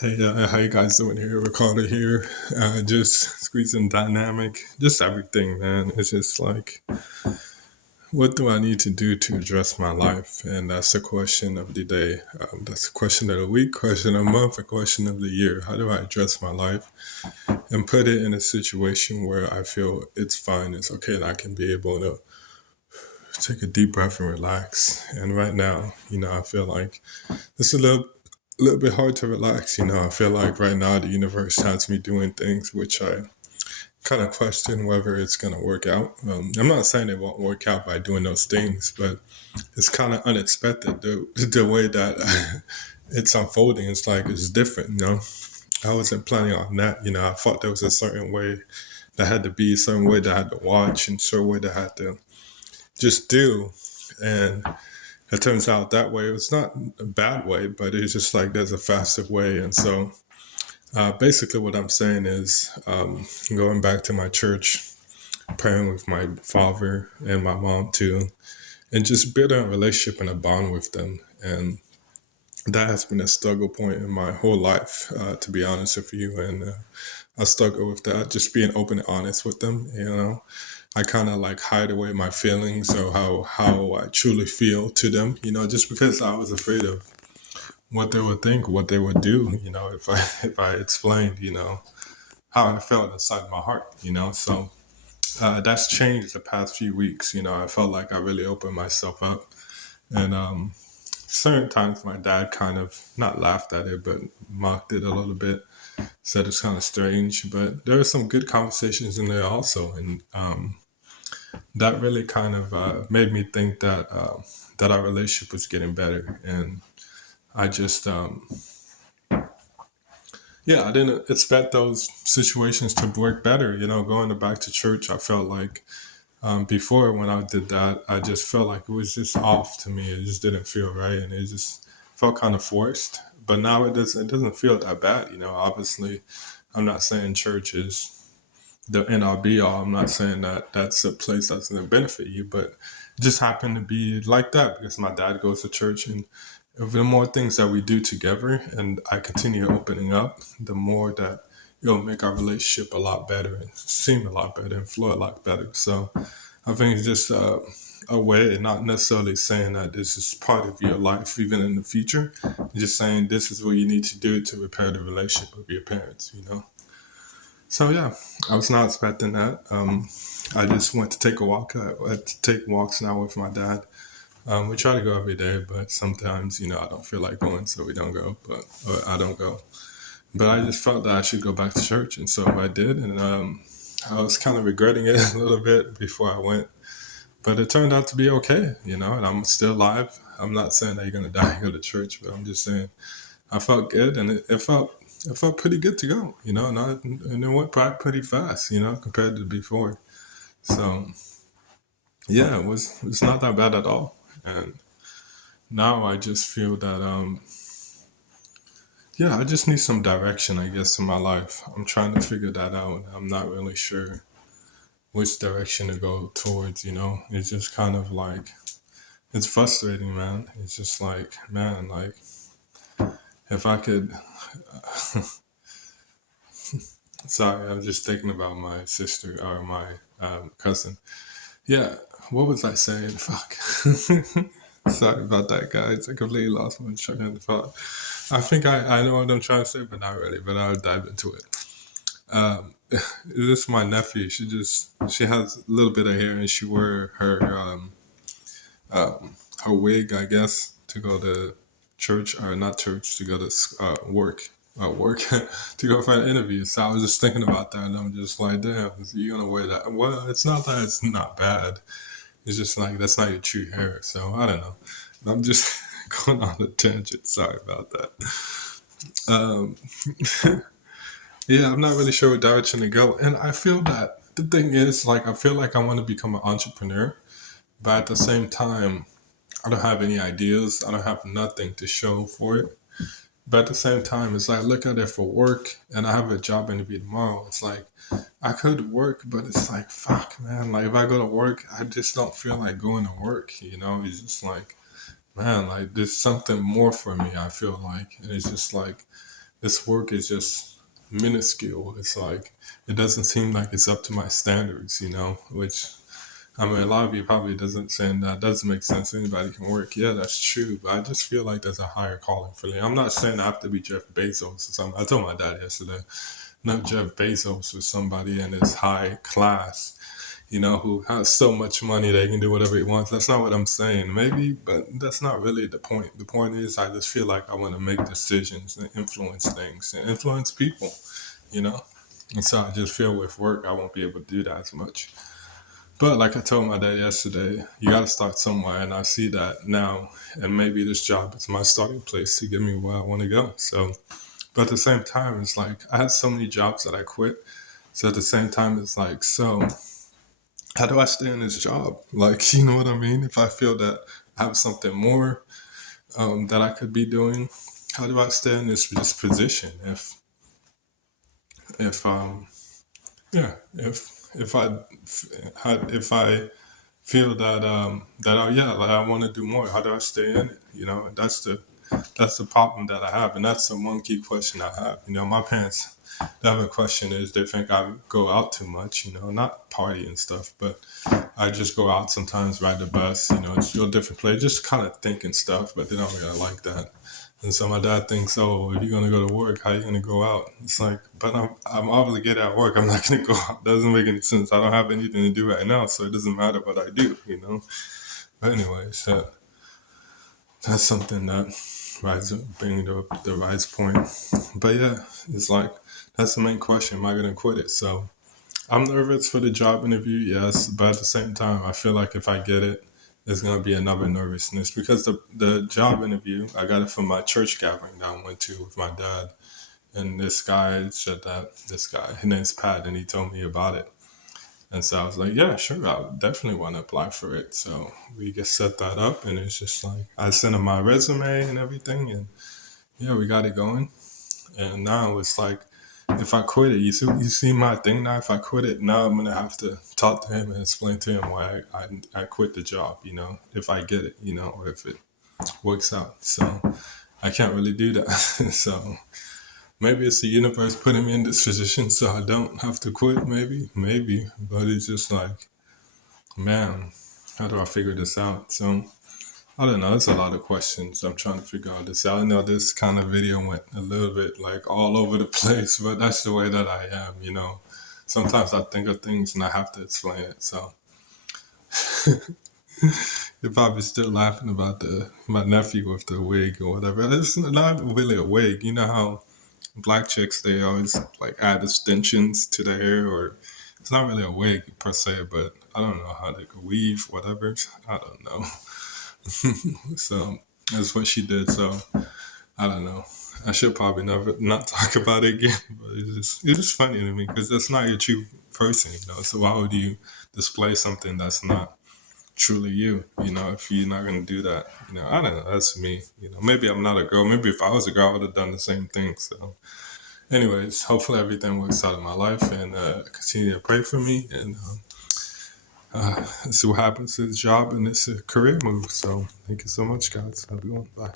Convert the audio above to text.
Hey, how you guys doing here? Ricardo here. Just squeezing dynamic, just everything, man. It's just like, what do I need to do to address my life? And that's the question of the day. That's the question of the week, question of the month, a question of the year. How do I address my life and put it in a situation where I feel it's fine, it's okay, and I can be able to take a deep breath and relax. And right now, I feel like it's a little bit hard to relax. I feel like right now the universe has me doing things which I kind of question whether it's going to work out. I'm not saying it won't work out by doing those things, but it's kind of unexpected the way that it's unfolding. It's like it's different. I wasn't planning on that. I thought there was a certain way that had to be, a certain way that I had to watch, and a certain way that I had to just do. And it turns out that way. It's not a bad way, but it's just like there's a faster way. And so basically what I'm saying is going back to my church, praying with my father and my mom too, and just building a relationship and a bond with them. And that has been a struggle point in my whole life, to be honest with you. And I struggle with that, just being open and honest with them. I kind of like hide away my feelings or how I truly feel to them, just because I was afraid of what they would think, what they would do, if I explained, how I felt inside my heart. So that's changed the past few weeks. I felt like I really opened myself up, and certain times my dad kind of not laughed at it, but mocked it a little bit. Said it's kind of strange, but there are some good conversations in there also, and that really kind of made me think that our relationship was getting better, and I just yeah, I didn't expect those situations to work better. Going back to church, I felt like before when I did that, I just felt like it was just off to me. It just didn't feel right, and it just felt kind of forced. But now it doesn't. It doesn't feel that bad. Obviously, I'm not saying church is the end all be all. I'm not saying that that's a place that's going to benefit you, but it just happened to be like that because my dad goes to church, and the more things that we do together and I continue opening up, the more that it'll make our relationship a lot better and seem a lot better and flow a lot better. So I think it's just a way, and not necessarily saying that this is part of your life even in the future. Just saying this is what you need to do to repair the relationship with your parents. So yeah, I was not expecting that. I just went to take a walk. I had to take walks now with my dad. We try to go every day, but sometimes, I don't feel like going, so we don't go. Or I don't go. But I just felt that I should go back to church, and so I did. And I was kind of regretting it a little bit before I went, but it turned out to be okay, and I'm still alive. I'm not saying that you're gonna die and go to church, but I'm just saying I felt good, and it felt pretty good to go, and it went by pretty fast, compared to before. So yeah, it's not that bad at all, and now I just feel that yeah, I just need some direction, I guess, in my life. I'm trying to figure that out. I'm not really sure which direction to go towards. It's just kind of like it's frustrating, man. It's just like, man, like if I could sorry, I'm just thinking about my sister or my cousin. Yeah, what was I saying? Fuck. Sorry about that, guys. I completely lost my train of thought. I think I know what I'm trying to say, but not really. But I'll dive into it. This is my nephew. She has a little bit of hair, and she wear her wig, I guess, to go to church or not church to go to work to go for an interview. So I was just thinking about that, and I'm just like, damn, you gonna wear that? Well, it's not that it's not bad. It's just like that's not your true hair. So I don't know. I'm just going on a tangent. Sorry about that. Um, yeah, I'm not really sure what direction to go, and I feel that the thing is, like, I feel like I want to become an entrepreneur, but at the same time, I don't have any ideas. I don't have nothing to show for it. But at the same time, it's like look at it for work, and I have a job interview tomorrow. It's like I could work, but it's like fuck, man. Like if I go to work, I just don't feel like going to work. It's just like man, like there's something more for me. I feel like, and it's just like this work is just minuscule. It's like it doesn't seem like it's up to my standards, which I mean, a lot of you probably doesn't saying that doesn't make sense. Anybody can work. Yeah, that's true. But I just feel like there's a higher calling for me. I'm not saying I have to be Jeff Bezos or something. I told my dad yesterday, not Jeff Bezos or somebody in his high class, who has so much money they can do whatever he wants. That's not what I'm saying. Maybe, but that's not really the point. The point is, I just feel like I want to make decisions and influence things and influence people, you know? And so I just feel with work, I won't be able to do that as much. But like I told my dad yesterday, you got to start somewhere, and I see that now. And maybe this job is my starting place to get me where I want to go. So, but at the same time, it's like I had so many jobs that I quit. So at the same time, it's like, so how do I stay in this job? Like, you know what I mean? If I feel that I have something more that I could be doing, how do I stay in this position? If yeah, if I feel that oh yeah, like I want to do more. How do I stay in it? That's the problem that I have, and that's the one key question I have. My parents, the other question is they think I go out too much. Not party and stuff, but I just go out sometimes, ride the bus. Just go different places, just kind of thinking stuff, but they don't really like that. And so my dad thinks, oh, if you're gonna go to work, how you gonna go out? It's like, but I'm obligated at work. I'm not gonna go out. Doesn't make any sense. I don't have anything to do right now, so it doesn't matter what I do. But anyways, that's something that bringing up the rise point. But yeah, it's like that's the main question. Am I gonna quit it? So I'm nervous for the job interview, yes, but at the same time, I feel like if I get it, there's gonna be another nervousness because the job interview I got it from my church gathering that I went to with my dad, and this guy said that his name's Pat, and he told me about it, and so I was like, yeah, sure, I definitely want to apply for it. So we just set that up, and it's just like I sent him my resume and everything, and yeah, we got it going, and now it's like if I quit it, you see my thing now. If I quit it, now I'm gonna have to talk to him and explain to him why I quit the job. If I get it, or if it works out. So I can't really do that. So maybe it's the universe putting me in this position so I don't have to quit. Maybe. But it's just like, man, how do I figure this out? So I don't know. It's a lot of questions. I'm trying to figure all this out. I know this kind of video went a little bit like all over the place, but that's the way that I am. Sometimes I think of things and I have to explain it. So you're probably still laughing about my nephew with the wig or whatever. It's not really a wig. You know how black chicks, they always like add extensions to their hair, or it's not really a wig per se, but I don't know how they weave, whatever. I don't know. So that's what she did. So I don't know. I should probably never not talk about it again. But it's just funny to me because that's not your true person. So why would you display something that's not truly you? If you're not gonna do that. I don't know. That's me. Maybe I'm not a girl. Maybe if I was a girl, I would have done the same thing. So, anyways, hopefully everything works out in my life, and continue to pray for me, and see what happens to the job and this career move. So thank you so much, guys. Have a good one. Bye.